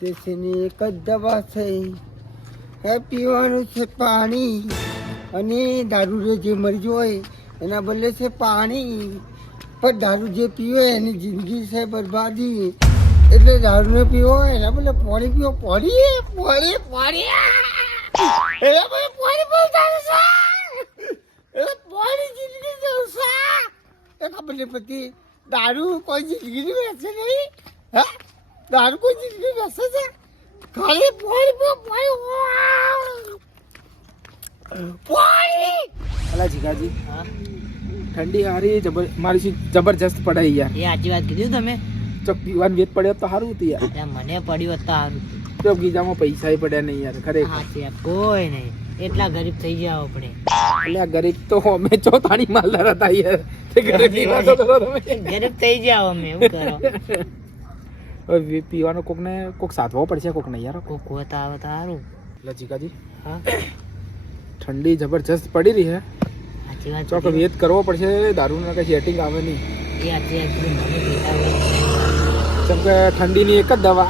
તેની એક જ દવા છે. એ પીવાનું છે પાણી. અને દારૂ જે મરી હોય એના બદલે છે પાણી. પણ દારૂ જે પીવે, એની જિંદગી છે બરબાદી. એટલે દારૂ ને પીવો, એના બદલે પાણી પીવો. પાણી પાણી પાણી. એના બદલે પાણી પીવો એટલે પાણી જિંદગી છે એના બદલે પછી દારૂ કોઈ જિંદગીની વેચે નહીં. હા? દારૂ કોઈ જિંદગી છે? ખાલી પાણી પીવો પાણી પાણી! અલા જીગાજી ઠંડી હારી જબર મારી શું જબરજસ્ત પડે યાર. એ સાચી વાત કીધું તમે. જો પીવાનું વેત પડ્યો તો સારું હતું યાર. મને પડ્યું હોત તો સારું જો ગીજામાં પૈસા પડ્યા નહીં યાર ખરેખર. કોઈ નહીં. એટલા ગરીબ થઈ ગયા આપણે. એટલે આ ગરીબ તો અમે ચોથાણી માલદાર હતા યાર. તમે. ગરીબ થઈ ગયા અમે એવું કરો. હવે પીવાનો કોકને કોક સાધવો પડશે કોકને યાર. કોક હોત આવે તો સારું. એટલે જીગાજી. હા? ઠંડી જબરજસ્ત પડી રહી હે. સાચી વાત ચોક. વેત કરવો પડશે દારૂના કઈ સેટિંગ આવે નહીં. હોય. કેમ કે ઠંડીની એક જ દવા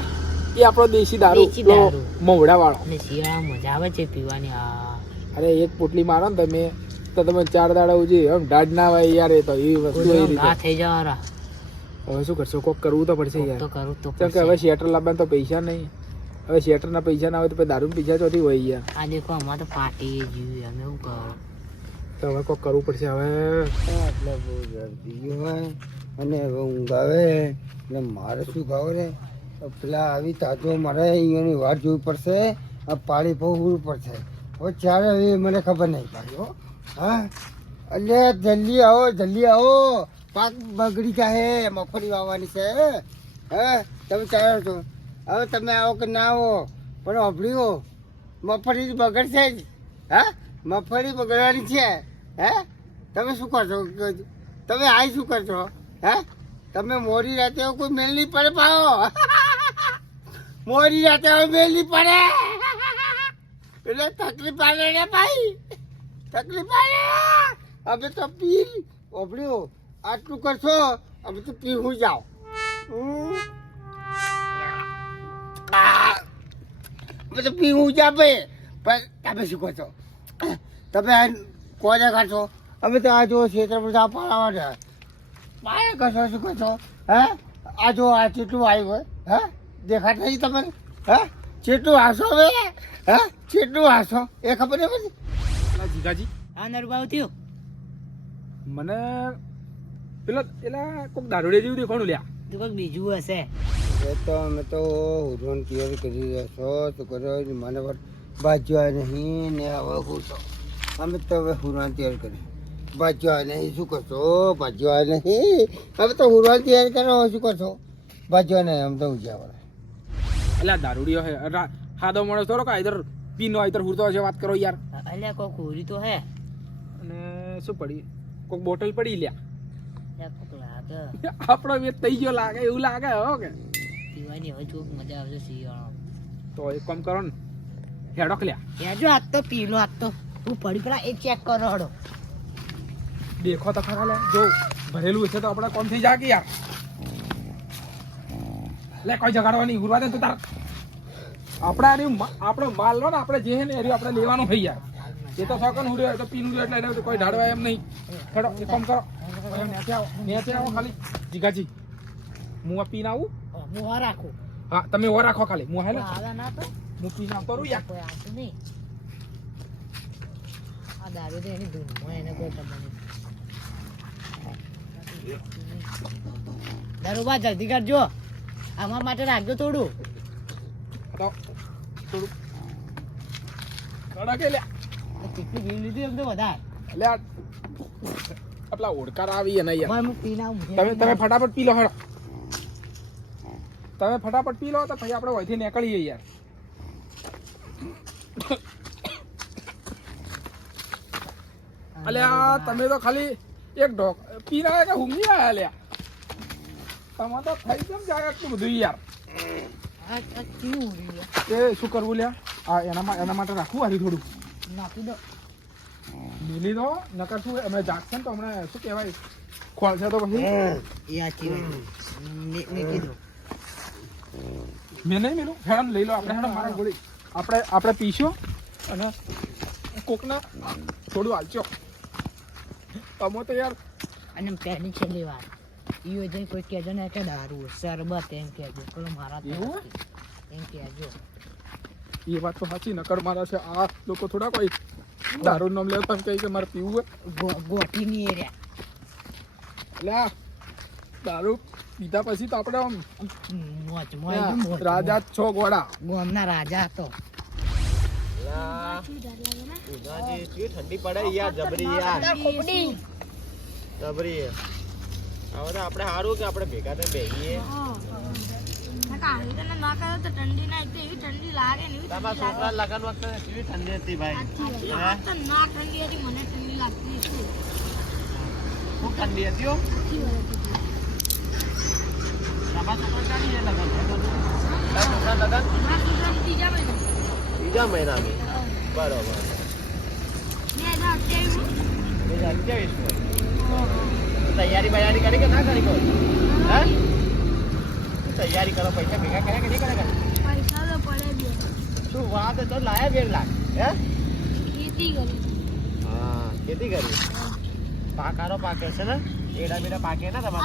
એ આપણો દેશી દારૂ. મવડા વાળો અને શિયાળામાં મજા આવે છે પીવાની આ અરે એક પોટલી મારો ને તમે તો તમે ચાર દાડા ઉજી એમ દાઢ ના આવે યાર એ તો એ વસ્તુ રીતે. થઈ જવાના. હવે શું કરશો? કોક કરવું તો પડશે યાર. તો કરું તો કે હવે. શેટર લાવવાના તો પૈસા નહીં. હવે શેટરના પૈસા ના હોય તો પછી દારૂ પૈસા ચોથી હોય યાર. આ દેખો અમાર તો પાર્ટી જીવી અમે એવું કરો? તો હવે કોક કરવું પડશે હવે. એટલે બહુ જલ્દી હોય. અને હવે ઊંઘ આવે. ને મારે શું ખાવ રે પેલા આવી તાજો મારે અહીંયાની વાર જોવી પડશે. આ પાણી પહોવું પડશે. હવે ચારે હવે મને ખબર નહીં પાડી હો. હા? એટલે જલ્દી આવો જલ્દી આવો. પાક બગડી જાય મગફળી વાવવાની છે, હે? તમે ચાલો છો? હવે તમે આવો કે ના આવો? પણ અભળ્યો. મગફળી બગડશે જ. હા? મગફળી બગડવાની છે. હે? તમે શું કરશો? તમે આ શું કરશો? હે? તમે મોડી રાતે કોઈ મેલ નહીં પડે પાઓ મોડી રાતે મેલ નહીં પડે. એટલે તકલીફ આવે ને ભાઈ. તકલીફ આવે. હવે તો પી ઓભળ્યો આટલું કરશો હવે તો પી હું જાઓ. હવે તો પી હું જા ભાઈ પણ તમે શું કહો છો? તમે આ કોને કાઢશો અમે તો આ જો ક્ષેત્ર બધા પાડવા છે. કરશો શું કહો છો હે? આ જો આ ચેટલું આવ્યું હોય હે? દેખાત નહીં તમે હે? ચેટલું હાસો હવે હે? ચેટલું હાસો. એ ખબર નહીં પછી જીગાજી? આ નરભાવ થયું. મને પેલા પેલા કોક દારૂડે જેવું દેખાણું લ્યા. તો કોઈક બીજું હશે. એ તો અમે તો હુરવન તૈયારી કરી રહ્યા છો? તો કરો? મને પણ બાજવા નહીં ને હવે હું તો અમે તો હવે હુરવાન તૈયાર કરી. બાજવા નહીં શું કરશો? બાજવા નહીં? હવે તો હુરવાન તૈયાર કરો શું કરશો? બાજવા નહીં આમ તો ઉજાવડે એટલે આ દારૂડિયો હે. હાદો મળે તો થોડો કે આઈધર પીનો આઈધર હુરતો હશે વાત કરો યાર. અલ્યા કોક હુરી તો હે. અને શું પડી? કોક બોટલ પડી લ્યા. આપણો વેત થઈ ગયો લાગે એવું લાગે હો કે. પીવાની હવે ચોક મજા આવશે શિયાળામાં તો એક કામ કરો ને હેડો લ્યા. હેડો આજ તો પીલો આજ તો. હું પડી પેલા એક ચેક કરો હડો. દેખો તો ખરા લે જો ભરેલું હશે તો આપણે કોમ થઈ કે યાર. લે કોઈ જગાડવાની ગુરવા દે તો તાર. આપણે આની આપણો માલ લો ને આપણે જે હે ને એરી આપણે લેવાનું થઈ યાર. એ તો સકન હું તો પીનું રહ્યું એટલે કોઈ ઢાળવા એમ નહીં. હેડો એક કામ કરો. નેચે ખાલી જીગાજી હું આ આવું હું આ રાખું હા તમે ઓ રાખો ખાલી. હું ને તો હું નહીં આ દારૂ એની ધૂનમાં એને કોઈ નહીં દારૂબા જલ્દી કરજો અમારા માટે રાખજો થોડું તો થોડું કડકે લે કેટલી ભીડ લીધી એમ તો વધારે આ આપલા ઓડકાર આવી ને યાર ભાઈ હું પીને આવું તમે તમે ફટાફટ પી લો હેડો. તમે ફટાફટ પી લો તો પછી આપણે વહીથી નીકળીએ યાર. અલ્યા તમે તો ખાલી એક ઢોક પી રહ્યા કે ઊંઘી આયા અલ્યા? તમે તો થઈ કેમ જાય આટલું બધું યાર? એ શું કરવું લ્યા? આ એના એના માટે રાખવું હારી થોડું. નાખી દો. મિલી દો નકર શું અમે જાગશે ને તો હમણાં શું કહેવાય ખોલશે તો પછી. એ સાચી મેં કીધું. મેં નહીં મેલું. હેડમ લઈ લો. આપણે હેડમ મારા ગોળી. આપણે આપણે પીશું અને કોકના થોડું હાલચો અમો તો યાર અને પહેલી છેલ્લી વાર. ઈયો જઈ કોઈ કહેજો ને કે દારૂ શરબત એમ કહેજો. પેલો મારા એવું? એમ કહેજો. એ વાત તો સાચી નકર મારા છે આ લોકો થોડા કોઈ દારૂ નામ લેવા તમે કહી કે મારે પીવું હોય. ગો- ગોઠીની એ રહ્યા. એટલે દારૂ પીધા પછી તો આપણે આમ રાજા છો ગોળા. ગોમના રાજા હતો ઠંડી પડે યાર જબરી યાર. જબરી. હવે આપણે સારું કે આપણે ભેગા ને બેહીએ. છોકરા લગન વખતે કેવી ઠંડી હતી ભાઈ હે? ઠંડી હતી હો તમારા છોકરા ક્યાંની છે લગન તારા છોકરા લગન બીજા મહિનાની બરોબર તૈયારી બૈયારી કરી કે ના કરી કોઈ હે તૈયારી કરો પૈસા ભેગા કર્યા કે નહીં કર્યા શું વાત તો લાયા બે લાખ હે? હા ખેતી કરી. પાકારો પાકે છે ને? એડા બેડા પાકે ને તમારે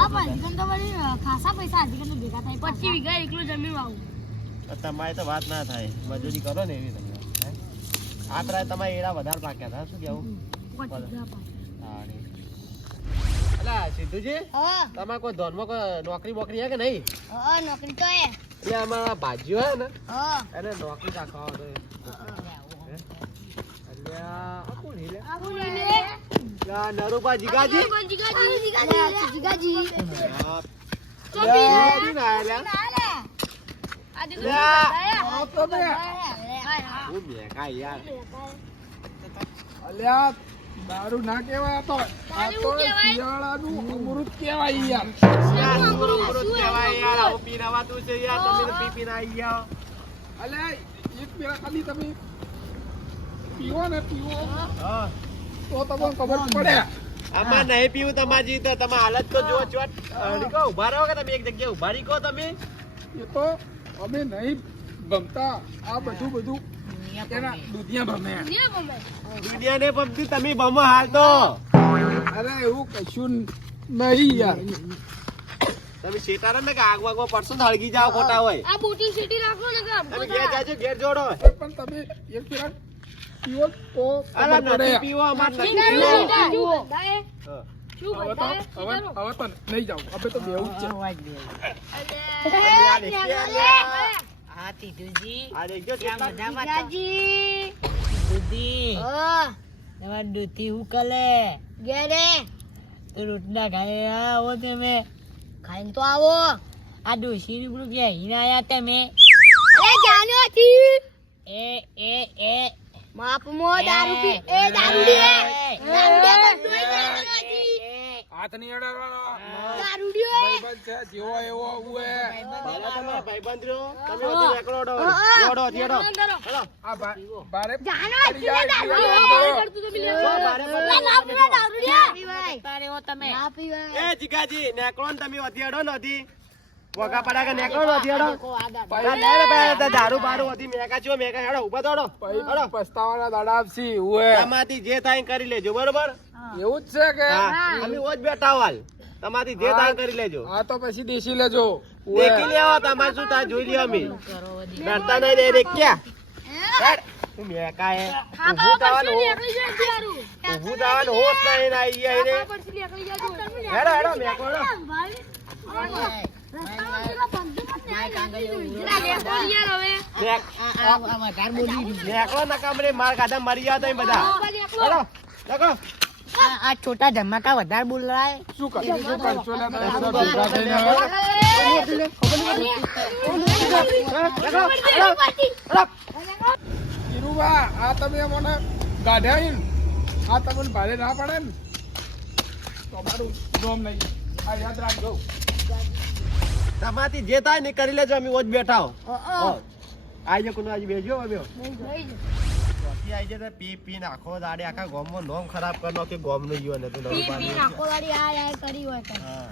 તમારે તો વાત ના થાય. મજૂરી કરો ને એવી તમે હે? આ તમારે એડા વધારે પાક્યા હતા શું કેવું? તાણી. અલા સિદ્ધુજી તમારે કોઈ ધોનમાં કોઈ નોકરી બોકરી હે કે નહીં? નોકરી તો એ એટલે અમારા ભાજીઓ હે ને હા. એને નોકરી રાખવા હતો આ કોણ હે. લે? જીગાજી જીગાજી હા. આ તો બે. હું મેકા યાર. અલ્યા દારૂ ના કહેવાય તો. આ તો શિયાળાનું અમૃત કહેવાય યાર. શિયાળાનું અમૃત? કહેવાય યાર, આવું પી રવાતું છે યાર, તમે તો પી પીને આઈ ગયા. અલે એક પીરા ખાલી તમે પીવો ને પીવો. હા. તો તમને ખબર પડે. આમાં નહીં પીવું તમારી તો તમે હાલત તો જો ચોટ. રીકો ઊભા રહો કે તમે એક જગ્યાએ ઊભા રીકો તમે? એ તો અમે નહીં ગમતા આ બધું બધું એના ને ભમે. તમે બમો હાલ તો. અરે એવું કશું નહીં યાર. તમે શેતારા ને કે આગ વાગવા પડશો ને હળગી જાઓ ખોટા હોય. આ બોટલ સીટી રાખો ને કે તમે ઘેર જાજો ઘેર જોડો. પણ તમે એક પેલા પીવો તો અલા નથી પીવો અમાર નથી પીવો. હવે તો હવે હવે તો નહીં જાવ હવે તો બેવું જ છે. હા આ દેખજો તમારે દૂધી કલે? ગેરે તો રોટલા ખાઈ આવો તમે. ખાઈને તો આવો. આ ડોશી ની આયા તમે અરે જાનો હતી. એ એ એ. માપમો દારૂ પી એ હાથ નહીં અડાડવાનો. દારૂડી ભાઈબંધ છે જેવો એવો ઉએ ભાઈબંધ રહ્યો, તમે અડો. આ જાનો. ના તમે. ના પીવા એ જીગાજી નેકળો ને તમે વધી અડો ને વધી. વગા કે નેકળો દારૂ બારૂ મેકા મેકા હેડો ઊભા પસ્તાવાના દાડા ઉએ જે થાય કરી લેજો બરોબર? એવું જ છે કે અમે ઓજ બેઠા હાલ તમારી જે દાન કરી લેજો આ તો પછી દેશી લેજો. દેખી લેવો તમાર શું તા જોઈ લ્યો અમે ડરતા નહીં રે રે ક્યાં હેડ. હું મેકા હે હો- ઊભું થવાનું હોશ નહીં ને આઈ ગયા રે હેડો હેડો મેકો હેડો. નેક- આ આ વધારે બોલી દીધું. નેકળો નકામરે માર ખાધા મરી જાવ બધા. આ આ છોટા ધમાકા વધારે બોલાય શું કર. ધીરુભા, આ તમે મને ગાઢ્યા ઈન. આ તમને ભારે ના પડે ને તો મારું જોમ નહીં આ યાદ રાખજો તમારાથી જે થાય ને કરી લેજો અમે ઓજ બેઠા હો જાઓ કુનો આજે બેસજો હવે ચોથી આઈ જાય પી પી નાખો દાડે આખા ગામમાં નોમ ખરાબ કરી નાખે ગામનું જીવન હતું નવું પાણી. હા.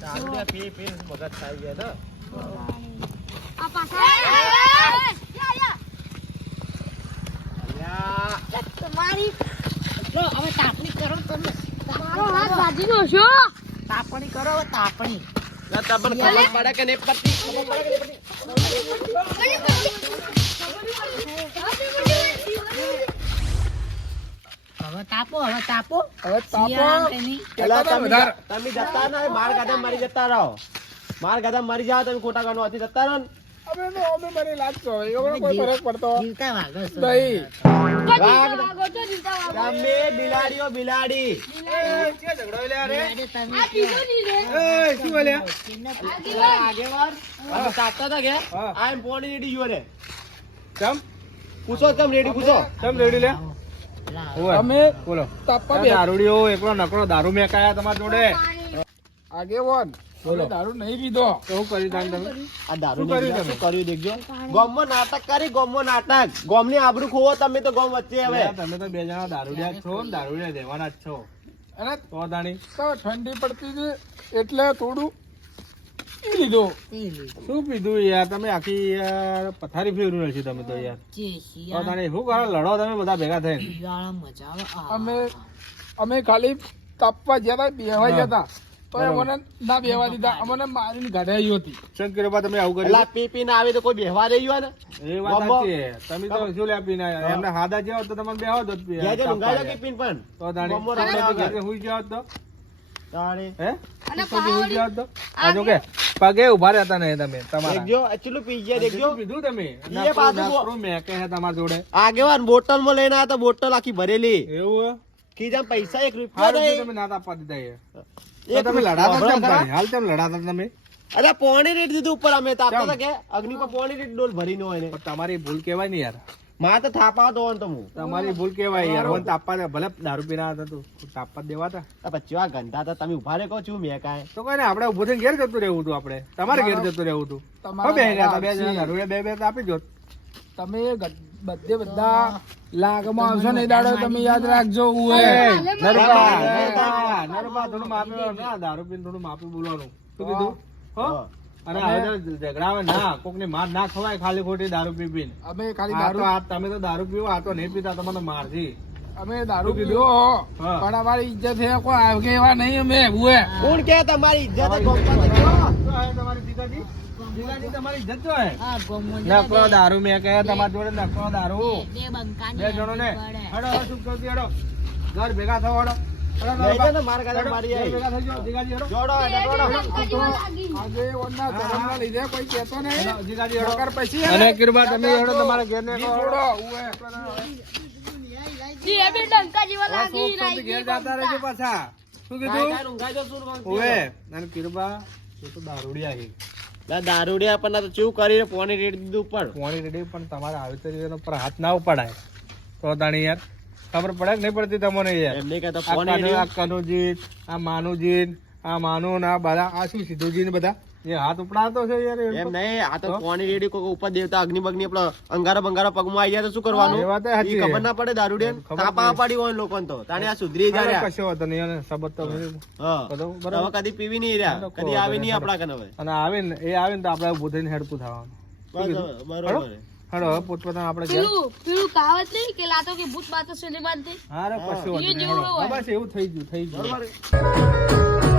દારૂ ને પી પી મગજ ખાઈ ગયા ને આ પાછા તમારી જો હવે તાપણી કરો તમે તમારો હાથ ભાજી નો છો તાપણી કરો તાપણી તમને ખબર પડે કે નહીં પડતી ખબર પડે કે નહીં પડતી? હવે તાપો હવે હવે તમે તમે જતા ના માર ગાધા મારી જતા રહો. માર ગાધા મારી જાઓ તમે ખોટા ગાનો હતી જતા રહો ને. અમે તો અમે મને લાગતો હોય કોઈ ફરક પડતો જીવતા વાગો છો. નહીં. તમે બિલાડીઓ બિલાડી. શું કે. એમ રેડી રે. કેમ? પૂછો કેમ રેડી પૂછો. કેમ રેડી લે? લાવો. બોલો. દારૂડીઓ એકલો નકરો દારૂ મેકાયા તમારા જોડે. આગેવાન બોલો. દારૂ નહીં પીધો. શું કર્યું તાન તમે? આ દારૂ કર્યું કર્યું દેખજો ગોમમાં નાટક કરી ગોમમાં નાટક. ગોમની આબરૂ ખોવો તમે તો ગોમ વચ્ચે હવે. તમે તો બે જણા દારૂડિયા છો દારૂડિયા રહેવાના જ છો. તો દાણી તો ઠંડી પડતી હતી એટલે થોડું પી લીધો શું પીધું યાર? તમે આખી યાર પથારી ફેરવું નથી તમે તો યાર. જે તો શિયાળા- દાણી શું કરો લડો તમે બધા ભેગા થઈને. આ. અમે અમે ખાલી તાપવા જતા બેહવા જતા તો અમને ના બેહવા દીધા. અમને મારીને ગાઢાઈ હતી. શું બા તમે આવું કર્યું? પી પીને આવે તો કોઈ બેહવા રહી હોય ને? એ વાત સાચી તમે તો શું લે પીને આવ્યા? એમને હાદા જેવા તો તમને બેહો દો પીને પણ. તો દાણી તમે હુઈ જાઓ તો? હે? કે પગે ઊભા રહેતા નહીં તમે તમારા. દેખજો એટલું પી ગયા દેખજો પીધું તમે. એ પાછું નકરું મેકે છે જોડે. આગેવાન બોટલમાં લઈને આવ્યા તો બોટલ આખી ભરેલી. એવું? કીધા પૈસા એક રૂપિયા નહીં. તમે ના તા દીધા એ. તમે લડાતા કેમ? હાલ તેમ લડાતા તમે? અરે પોણી રેટ દીધું ઉપર અમે. તો હતા કે અગ્નિ પર પોણી રેટ ડોલ ભરીને હોય ને. તમારી ભૂલ કેવાય ને યાર. માં તો થાપા તો તો હું. તમારી ભૂલ કેવાય યાર. વન તાપવા ને ભલે દારૂ પીના હતા તું. તાપા જ દેવા હતા આ પછી આ ગંધા હતા. તમે ઊભા રે કહો છું મેં કાંઈ? તો કોઈ ને આપણે ઉભું થઈને ઘેર જતું રહેવું હતું આપણે. તમારે ઘેર જતું રહેવું હતું તમારે બે ગયા હતા, બે જણા દારૂ બે બે આપી જોત તમે બધે બધા લાગમાં આવશો ને દાડો તમે યાદ રાખજો હું નરબા નરબા થોડું માપી ના દારૂ પીને થોડું માપી બોલવાનું. શું કીધું? હો. અને હવે ઝઘડાવે ના કોકની માર ના ખવાય ખાલી ખોટી દારૂ પી અમે ખાલી દારૂ આ તમે તો દારૂ પીવો આ તો નહીં પીતા તમને મારજી અમે દારૂ પીધો. પણ અમારી ઇજ્જત છે કોઈ આવે એવા નહીં અમે ઉએ. કોણ કે તમારી ઇજ્જત તમારી દીકરી તમારી ઇજ્જત જો હે નકરો દારૂ મેં કહે તમારી જોડે નકરો દારૂ. બે જણો ને હડો હડો શું કરતી હડો. ઘર ભેગા થવા હડો. અને કિરબા તમે હડો તમારા ઘેર ને ઘેર જતા રહેજો પાછા શું કીધું કિરબા તો દારૂડિયા છે. લા દારૂડિયા પણ તો રેડી દીધું પણ. પોણી રેડી પણ તમારે આવી તરીકે રીતે પર હાથ ના ઉપાડાય. તો તાણી યાર. ખબર પડે કે નહીં પડતી તમને યાર? આ કનુજીત માનુજીત આ માનુ ને આ બધા આ શું સિદ્ધુજી ને બધા? એ હાથ ઉપડાતો છે યાર એમ નહીં આ તો તો? રેડી કોઈ ઉપર દેવતા અગ્નિ બગ્નિ આપણો અંગારા બંગારા પગમાં આવી જાય તો શું કરવાનું? એ વાત સાચી ખબર ના પડે દારૂડિયા ખબર તાપા પાડી. હોય લોકોને તો. તાણે આ સુધરી જાય કશો વાંધો નહીં અને સબત તો નહીં. હવે બરાબર કદી પીવી નહીં રહ્યા. કદી આવી નહીં. કને હવે અને આવે ને એ આવે ને તો આપણે ઉભું થઈને થવાનું. બરોબર હેડો પોતપોતાના આપણે પેલું પેલું કહાવત નહીં કે લાતો કે ભૂત બાતો નહીં. માનતી હા રે. હા, બસ એવું થઈ ગયું થઈ ગયું. બરોબર.